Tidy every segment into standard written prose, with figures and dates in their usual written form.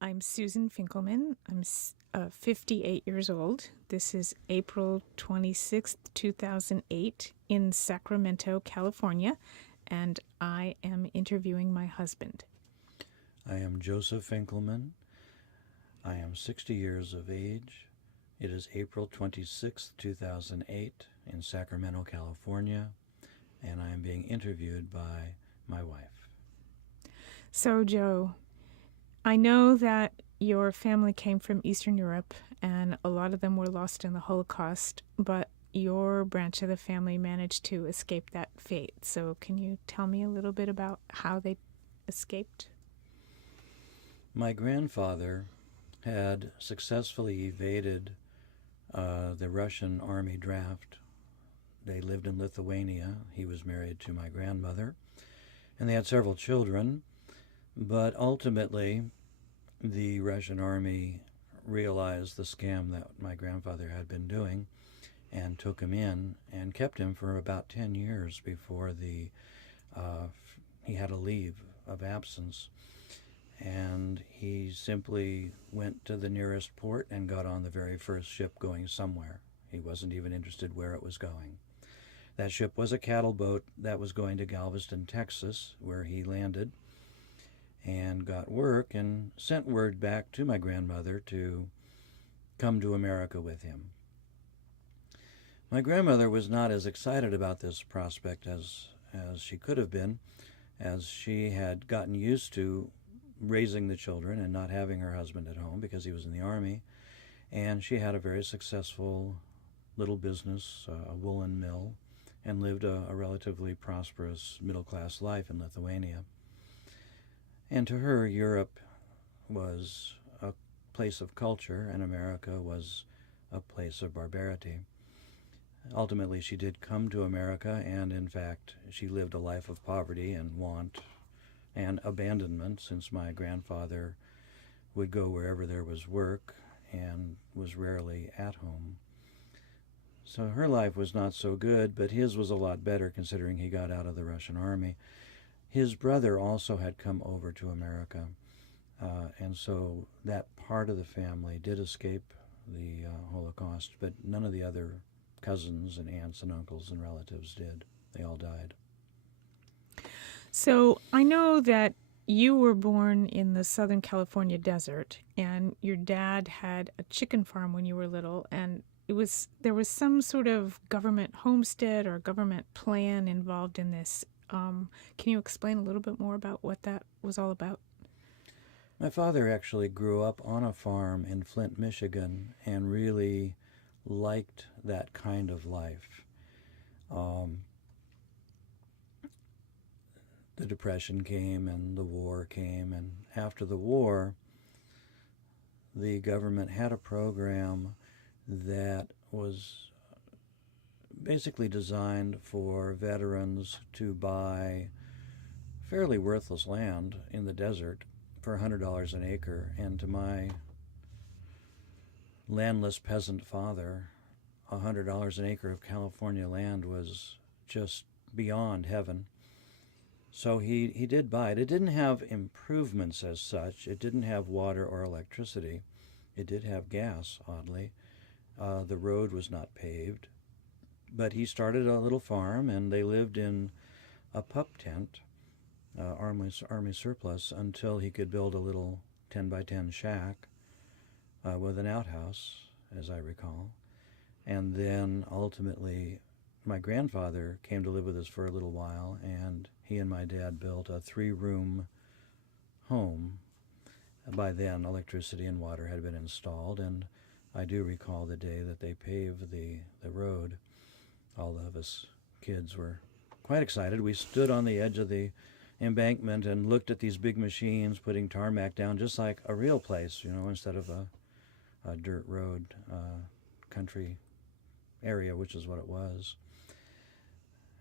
I'm Susan Finkleman. I'm 58 years old. This is April 26th, 2008, in Sacramento, California, and I am interviewing my husband. I am Joseph Finkleman. I am 60 years of age. It is April 26th, 2008, in Sacramento, California, and I am being interviewed by my wife. So, Joe, I know that your family came from Eastern Europe and a lot of them were lost in the Holocaust, but your branch of the family managed to escape that fate. So, can you tell me a little bit about how they escaped? My grandfather had successfully evaded the Russian army draft. They lived in Lithuania. He was married to my grandmother, and they had several children. But ultimately, the Russian army realized the scam that my grandfather had been doing and took him in and kept him for about 10 years before he had a leave of absence. And he simply went to the nearest port and got on the very first ship going somewhere. He wasn't even interested where it was going. That ship was a cattle boat that was going to Galveston, Texas, where he landed and got work and sent word back to my grandmother to come to America with him. My grandmother was not as excited about this prospect as she could have been, as she had gotten used to raising the children and not having her husband at home because he was in the army. And she had a very successful little business, a woolen mill, and lived a relatively prosperous middle-class life in Lithuania. And to her, Europe was a place of culture and America was a place of barbarity. Ultimately, she did come to America, and in fact, she lived a life of poverty and want and abandonment, since my grandfather would go wherever there was work and was rarely at home. So her life was not so good, but his was a lot better considering he got out of the Russian army. His brother also had come over to America, and so that part of the family did escape the Holocaust, but none of the other cousins and aunts and uncles and relatives did. They all died. So, I know that you were born in the Southern California desert and your dad had a chicken farm when you were little, and there was some sort of government homestead or government plan involved in this. Can you explain a little bit more about what that was all about? My father actually grew up on a farm in Flint, Michigan, and really liked that kind of life. The Depression came and the war came, and after the war, the government had a program that was basically designed for veterans to buy fairly worthless land in the desert for $100 an acre. And to my landless peasant father, $100 an acre of California land was just beyond heaven. So he did buy it. It didn't have improvements as such. It didn't have water or electricity. It did have gas, oddly. The road was not paved. But he started a little farm, and they lived in a pup tent, army surplus, until he could build a little 10-by-10 shack with an outhouse, as I recall. And then ultimately, my grandfather came to live with us for a little while, and he and my dad built a 3-room home. By then, electricity and water had been installed, and I do recall the day that they paved the road. All of us kids were quite excited. We stood on the edge of the embankment and looked at these big machines putting tarmac down, just like a real place, instead of a dirt road, country area, which is what it was.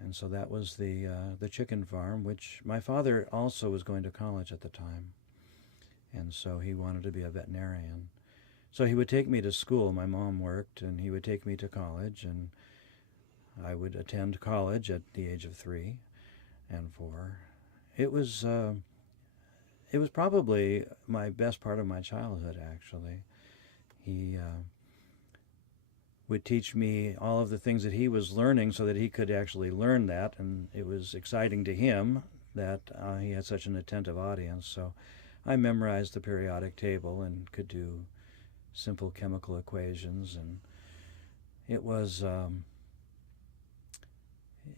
And so that was the chicken farm, which my father also was going to college at the time. And so he wanted to be a veterinarian. So he would take me to school. My mom worked, and he would take me to college, and I would attend college at the age of 3 and 4. It was It was probably my best part of my childhood, actually. He would teach me all of the things that he was learning so that he could actually learn that, and it was exciting to him that he had such an attentive audience. So I memorized the periodic table and could do simple chemical equations, and it was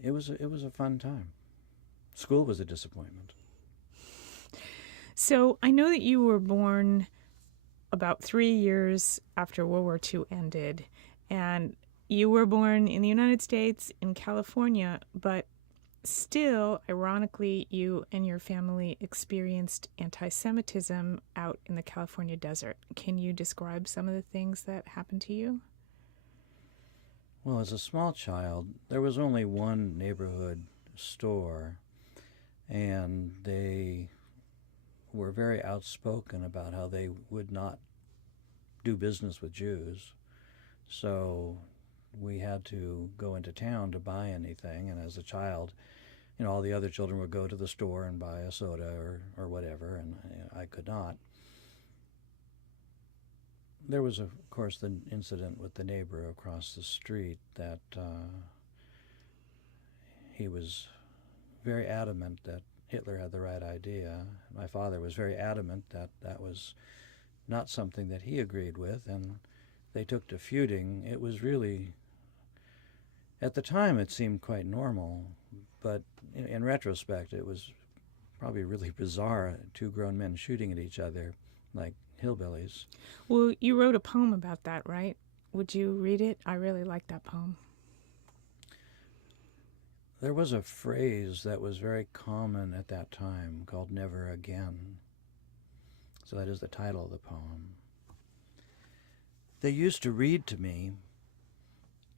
it was a fun time. School was a disappointment. So I know that you were born about 3 years after World War II ended, and you were born in the United States, in California, but still, ironically, you and your family experienced anti Semitism out in the California desert. Can you describe some of the things that happened to you? Well, as a small child, there was only one neighborhood store, and they were very outspoken about how they would not do business with Jews. So we had to go into town to buy anything, and as a child, all the other children would go to the store and buy a soda or whatever, and I could not. There was, of course, the incident with the neighbor across the street that he was very adamant that Hitler had the right idea. My father was very adamant that that was not something that he agreed with, and they took to feuding. It was really, at the time, it seemed quite normal, but in retrospect, it was probably really bizarre, two grown men shooting at each other like hillbillies. Well, you wrote a poem about that, right? Would you read it? I really like that poem. There was a phrase that was very common at that time called "never again." So that is the title of the poem. They used to read to me.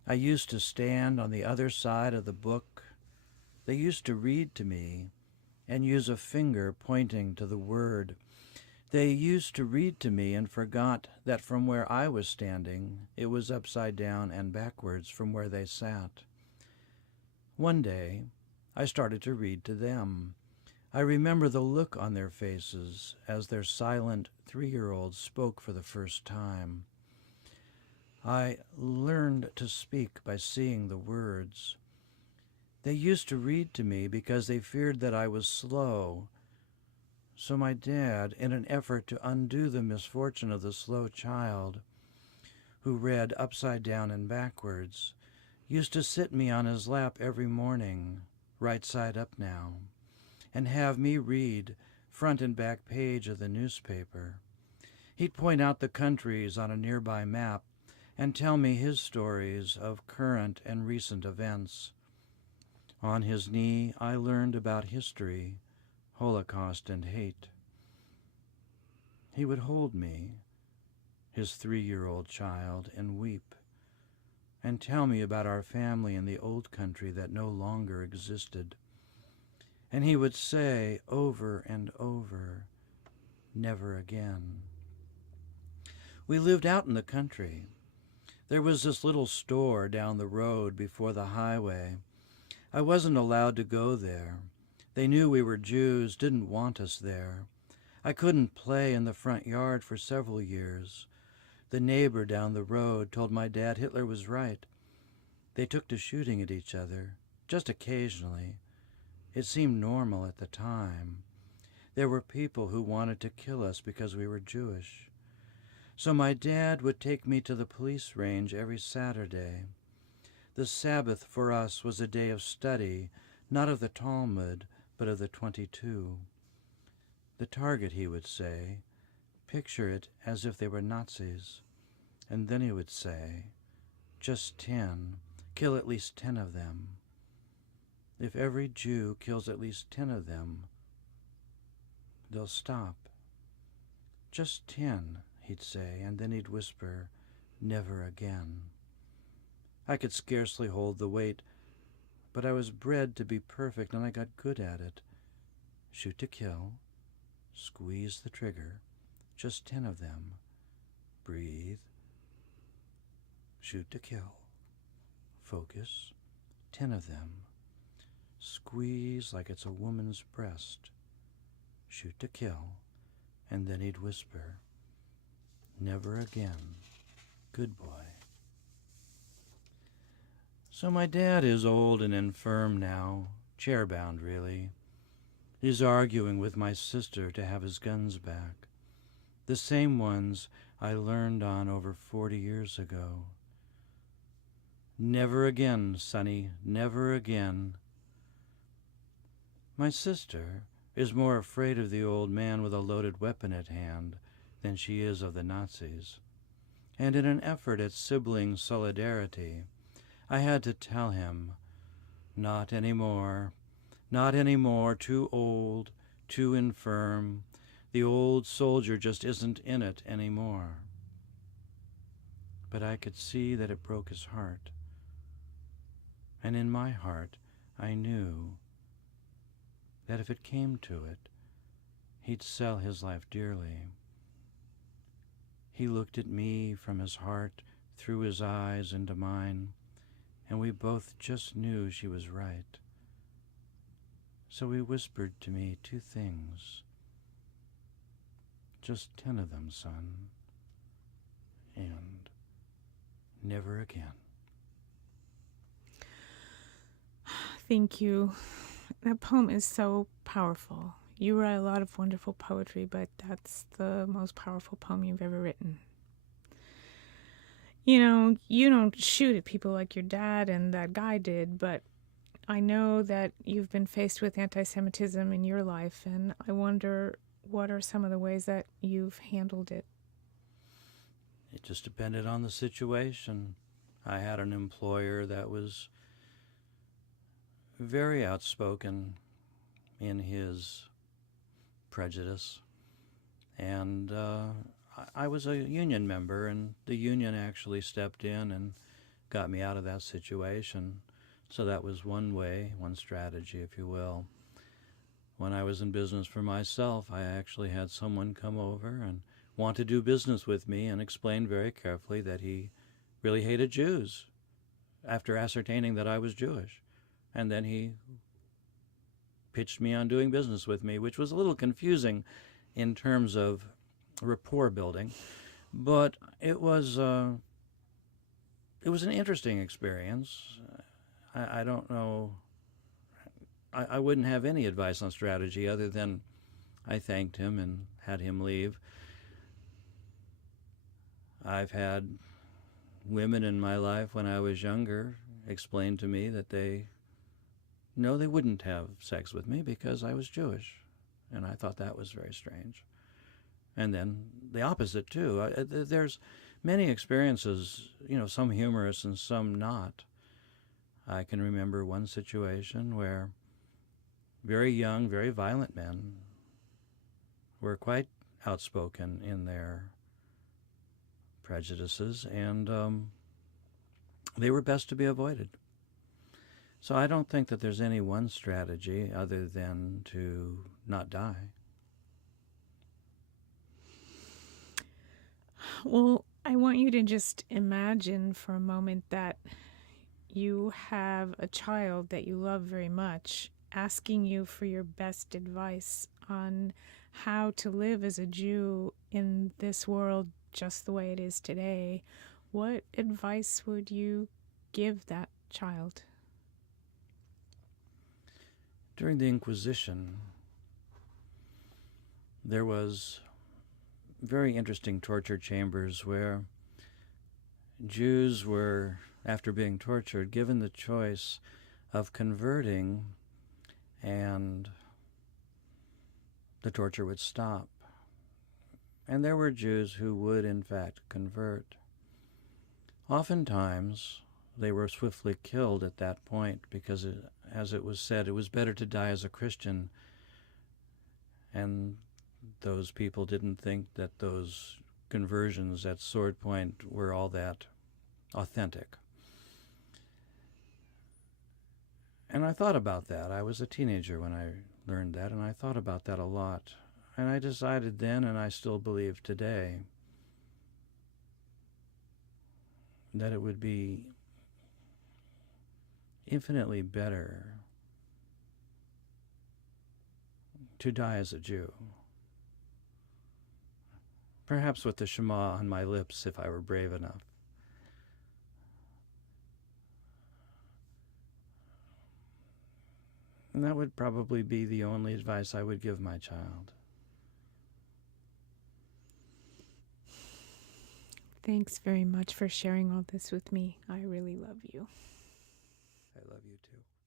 I used to stand on the other side of the book. They used to read to me and use a finger pointing to the word. They used to read to me and forgot that from where I was standing, it was upside down and backwards from where they sat. One day, I started to read to them. I remember the look on their faces as their silent 3-year-old spoke for the first time. I learned to speak by seeing the words. They used to read to me because they feared that I was slow. So my dad, in an effort to undo the misfortune of the slow child, who read upside down and backwards, used to sit me on his lap every morning, right side up now, and have me read front and back page of the newspaper. He'd point out the countries on a nearby map and tell me his stories of current and recent events. On his knee, I learned about history, Holocaust and hate. He would hold me, his 3-year-old child, and weep, and tell me about our family in the old country that no longer existed. And he would say over and over, never again. We lived out in the country. There was this little store down the road before the highway. I wasn't allowed to go there. They knew we were Jews, didn't want us there. I couldn't play in the front yard for several years. The neighbor down the road told my dad Hitler was right. They took to shooting at each other, just occasionally. It seemed normal at the time. There were people who wanted to kill us because we were Jewish. So my dad would take me to the police range every Saturday. The Sabbath for us was a day of study, not of the Talmud, but of the 22. The target, he would say, picture it as if they were Nazis. And then he would say, just 10, kill at least 10 of them. If every Jew kills at least 10 of them, they'll stop. Just 10, he'd say, and then he'd whisper, never again. I could scarcely hold the weight, but I was bred to be perfect, and I got good at it. Shoot to kill, squeeze the trigger, just 10 of them. Breathe. Shoot to kill. Focus, 10 of them. Squeeze like it's a woman's breast. Shoot to kill. and then he'd whisper, "Never again, good boy." So my dad is old and infirm now, chair-bound really. He's arguing with my sister to have his guns back, the same ones I learned on over 40 years ago. Never again, Sonny, never again. My sister is more afraid of the old man with a loaded weapon at hand than she is of the Nazis. And in an effort at sibling solidarity, I had to tell him, not anymore, not anymore, too old, too infirm. The old soldier just isn't in it anymore. But I could see that it broke his heart. And in my heart, I knew that if it came to it, he'd sell his life dearly. He looked at me from his heart, through his eyes into mine, and we both just knew she was right. So he whispered to me 2 things. Just 10 of them, son, and never again. Thank you. That poem is so powerful. You write a lot of wonderful poetry, but that's the most powerful poem you've ever written. You don't shoot at people like your dad and that guy did, but I know that you've been faced with anti-Semitism in your life, and I wonder what are some of the ways that you've handled it? It just depended on the situation. I had an employer that was very outspoken in his prejudice, and I was a union member, and the union actually stepped in and got me out of that situation. So that was one way, one strategy, if you will. When I was in business for myself, I actually had someone come over and want to do business with me and explain very carefully that he really hated Jews after ascertaining that I was Jewish. And then he pitched me on doing business with me, which was a little confusing in terms of rapport building, but it was an interesting experience. I don't know. I wouldn't have any advice on strategy other than I thanked him and had him leave. I've had women in my life when I was younger explain to me that they wouldn't have sex with me because I was Jewish, and I thought that was very strange. And then the opposite, too. There's many experiences, some humorous and some not. I can remember one situation where very young, very violent men were quite outspoken in their prejudices, and they were best to be avoided. So I don't think that there's any one strategy other than to not die. Well, I want you to just imagine for a moment that you have a child that you love very much asking you for your best advice on how to live as a Jew in this world just the way it is today. What advice would you give that child? During the Inquisition, there was very interesting torture chambers where Jews were, after being tortured, given the choice of converting, and the torture would stop. And there were Jews who would, in fact, convert. Oftentimes, they were swiftly killed at that point because, as it was said, it was better to die as a Christian. And those people didn't think that those conversions at sword point were all that authentic. And I thought about that. I was a teenager when I learned that, and I thought about that a lot. And I decided then, and I still believe today, that it would be infinitely better to die as a Jew. perhaps with the Shema on my lips if I were brave enough. And that would probably be the only advice I would give my child. Thanks very much for sharing all this with me. I really love you. I love you too.